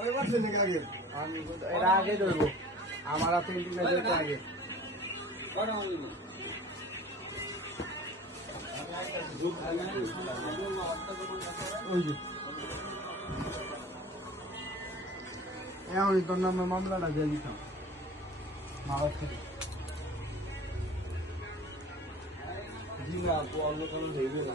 আমি এর আগে ধরবো আমার হাতে আগে এমনই তোর নামে মামলাটা দিয়ে দিতাম মাওয়ার থেকে জি না অন্য কোনো দেবে না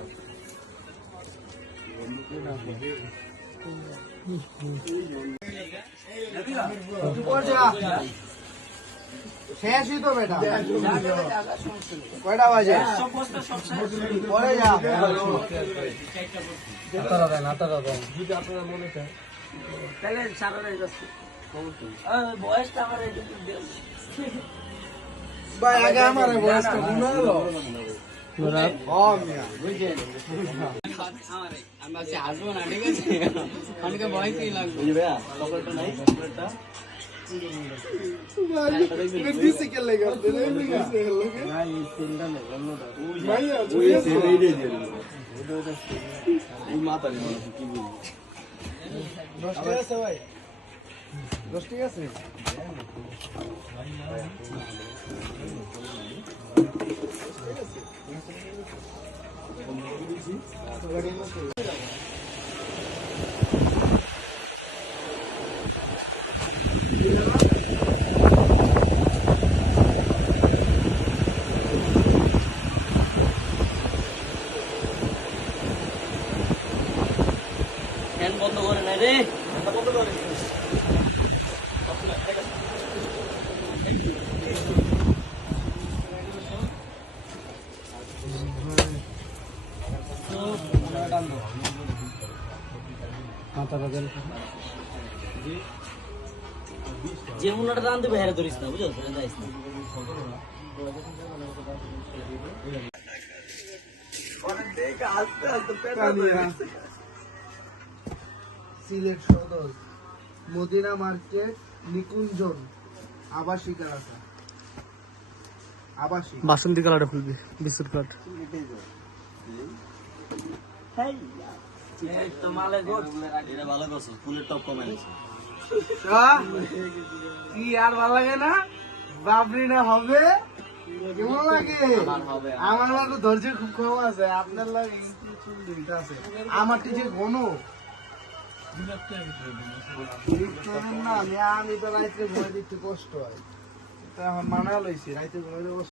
শেষই তো বেটা কয়টা বাজে পরে যা আপনারা মনে চায় তাহলে সারা বয়সটা আমার ভাই আগে আমার বয়সটা মনে হলো আসবো না ঠিক আছে অনেকে বয়সই লাগবে ভাই 10 ঠিক আছে বন্ধ করে নাই রে বন্ধ করে যে মুনাটা দান দেবে হেরে ধরিস না বুঝছো যাইস না সিলেট সদর মদিনা মার্কেট নিকুঞ্জন আবাসিক এলাকা আবাসিক বাসন্তী কালারে ফুলবি বিস্কুট কাট কি আর ভালো লাগে না বাবরি না হবে কেমন লাগে আমার তো ধৈর্য খুব কম আছে আপনার লাগে আছে আমার যে ঘন না আমি তো রাইতে ঘুমাই দিতে কষ্ট হয় এখন মানা লইছি রাইতে ঘুমাইতে কষ্ট